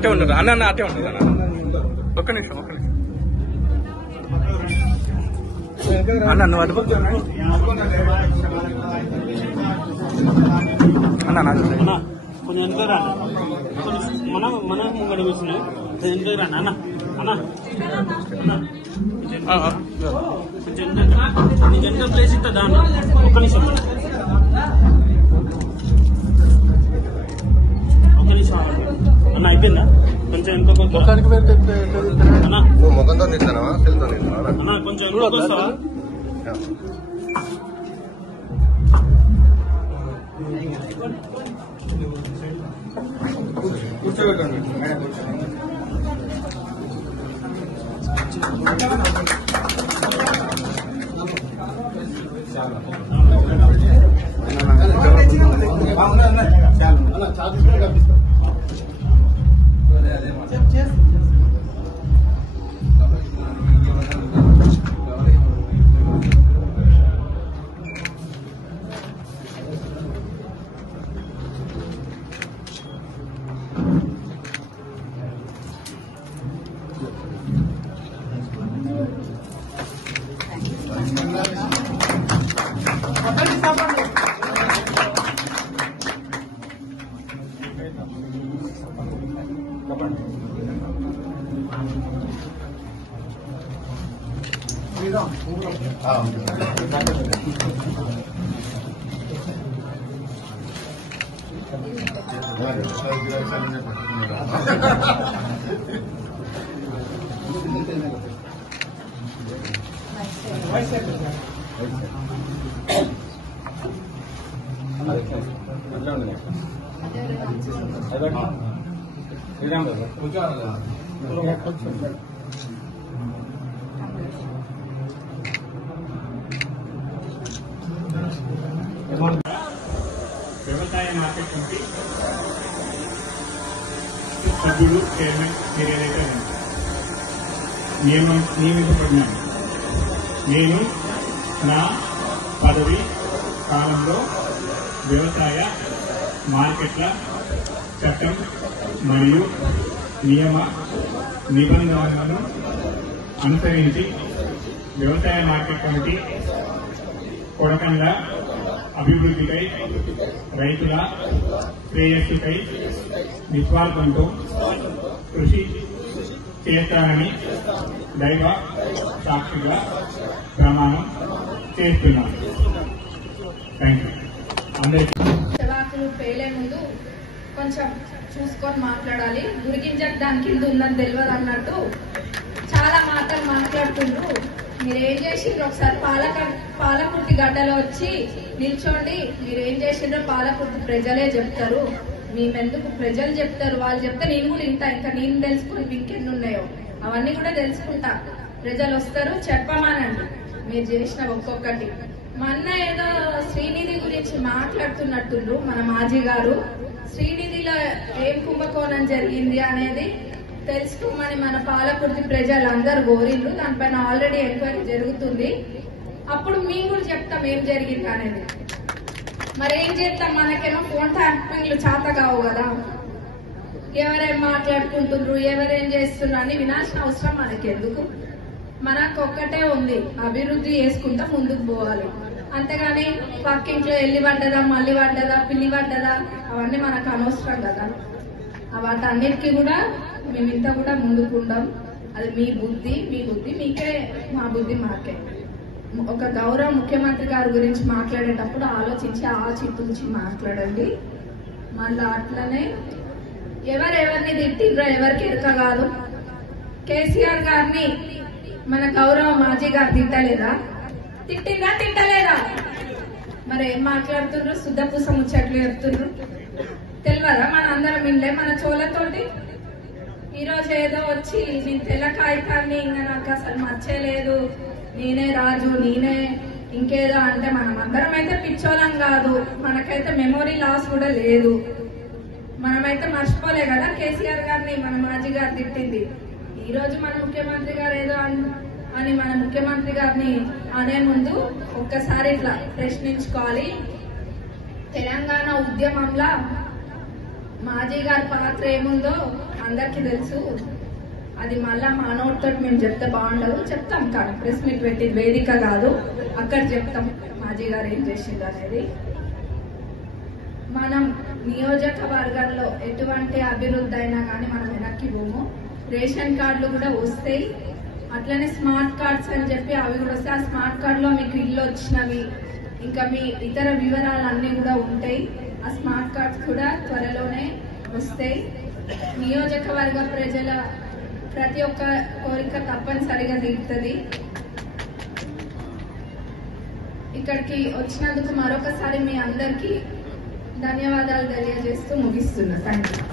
అటే ఉండదు అన్న అటే ఉండదు అన్న ఒక్క నిమిషం అన్న నువ్వు అటు అన్న నాకు కొంచెం వెనుక రాండి మన ముంగడి కూర్చున్నాయి వెనుక రాండి అన్న అన్న కొంచెం నీకు ఎంత ప్లేస్ ఇస్తుందా అన్న ఒక్క నిమిషం అన్న అయిపోయిందా కొంచెం వెనుక అన్న నువ్వు ముఖంతో నిద్దావా సెల్తో నిద్దావా అన్న కొంచెం వెనుక వస్తావా కూర్చోబెట్టండి వ్యవసాయ మార్కెట్ కమిటీ సభ్యుడు చైర్మన్ మీరు ఏదైతే నియమించబడినాను. నేను నా పదవి కాలంలో వ్యవసాయ మార్కెట్ల చట్టం మరియు నియమ నిబంధనలను అనుసరించి వ్యవసాయ మార్కెట్ కమిటీ కొడకండ్ల అభివృద్ధిపై రైతుల శ్రేయస్సుపై నిస్వార్థంతో కృషి చేస్తానని దైవ సాక్షిగా ప్రమాణం చేస్తున్నాను. Thank you. అందరికీ పేలే ముందు కొంచెం చూసుకొని మాట్లాడాలి. గురిగింజకు దాని కింద ఉందని తెలియదు అన్నట్టు చాలా మాటలు మాట్లాడుతుండ్రు. మీరేం చేసిండ్రు ఒకసారి పాలకుర్తి గడ్డలో వచ్చి నిల్చోండి. మీరేం చేసిండ్రో పాలకుర్తి ప్రజలే చెప్తారు. మేమెందుకు ప్రజలు చెప్తారు, వాళ్ళు చెప్తే నేను కూడా ఇంకా నేను తెలుసుకుని ఇంకెన్ని ఉన్నాయో అవన్నీ కూడా తెలుసుకుంటా. ప్రజలు వస్తారు, చెప్పమానండి మీరు చేసిన ఒక్కొక్కటి. మొన్న ఏదో శ్రీనిధి గురించి మాట్లాడుతున్నట్టుండ్రు మన మాజీ గారు. శ్రీనిధిలో ఏం కుంభకోణం జరిగింది అనేది తెలుసుకోమని మన పాలకుర్తి ప్రజలందరూ కోరిండ్రు. దానిపైన ఆల్రెడీ ఎంక్వైరీ జరుగుతుంది. అప్పుడు మేము కూడా చెప్తాం ఏం జరిగింది అనేది. మరి ఏం చేస్తాం, మనకేమో ఫోన్ ట్యాపింగ్లు చేత కావు కదా. ఎవరేం మాట్లాడుకుంటున్నారు, ఎవరేం చేస్తున్నారు అని వినాల్సిన అవసరం మనకెందుకు? మనకు ఒక్కటే ఉంది, అభివృద్ధి చేసుకుంటా ముందుకు పోవాలి. అంతేగాని పక్కింట్లో ఎల్లి పడ్డదా, మళ్ళీ పడ్డదా, పిల్లి పడ్డదా అవన్నీ మనకు అనవసరం కదా. వాటన్నిటికీ కూడా మేమింత కూడా ముందుకు ఉండం. అది మీ బుద్ధి మీకే, మా బుద్ధి మాకే. ఒక గౌరవ ముఖ్యమంత్రి గారి గురించి మాట్లాడేటప్పుడు ఆలోచించి ఆచితూచి మాట్లాడండి. మళ్ళీ అట్లనే ఎవరెవరిని తిట్టిండ్రో ఎవరికి ఎరక కాదు. కేసీఆర్ గారిని మన గౌరవ మాజీ గారు తిట్టలేదా? తిట్టిందా తిట్టలేదా? మరి ఏం మాట్లాడుతుండ్రు? శుద్ధపూస ముచ్చట్లు చెప్తుండ్రు. తెలియదా మన అందరం ఇల్లే మన చోళతోటి? ఈరోజు ఏదో వచ్చి నేను తెల్ల కాగితాన్ని ఇంకా నాకు అసలు మర్చేలేదు, నేనే రాజు, నేనే ఇంకేదో అంటే మనం అందరం అయితే పిచ్చోళం కాదు. మనకైతే మెమొరీ లాస్ కూడా లేదు. మనమైతే మర్చిపోలే కదా కేసీఆర్ గారిని మన మాజీ గారు తిట్టింది. ఈ రోజు మన ముఖ్యమంత్రి గారు ఏదో అని మన ముఖ్యమంత్రి గారిని అనే ముందు ఒక్కసారి ఇట్లా ప్రశ్నించుకోవాలి. తెలంగాణ ఉద్యమంలో మాజీ గారి పాత్ర ఏముందో అందరికీ తెలుసు. అది మళ్ళా మా నోటితో మేము చెప్తే బాగుండదు. చెప్తాం కానీ ప్రెస్ మీట్ పెట్టి వేదిక కాదు, అక్కడ చెప్తాం మాజీ గారు ఏం చేసింది అనేది. మనం నియోజకవర్గంలో ఎటువంటి అభివృద్ధి అయినా కానీ మనం వెనక్కి పోము. రేషన్ కార్డులు కూడా వస్తాయి, అట్లనే స్మార్ట్ కార్డ్స్ అని చెప్పి అవి కూడా వస్తాయి. ఆ స్మార్ట్ కార్డులో మీకు ఇల్లు వచ్చినవి ఇంకా మీ ఇతర వివరాలు అన్నీ కూడా ఉంటాయి. ఆ స్మార్ట్ కార్డ్స్ కూడా త్వరలోనే వస్తాయి. నియోజకవర్గ ప్రజల ప్రతి ఒక్క కోరిక తప్పనిసరిగా తీరుతుంది. ఇక్కడికి వచ్చినందుకు మరొకసారి మీ అందరికీ ధన్యవాదాలు తెలియజేస్తూ ముగిస్తున్నా. Thank you.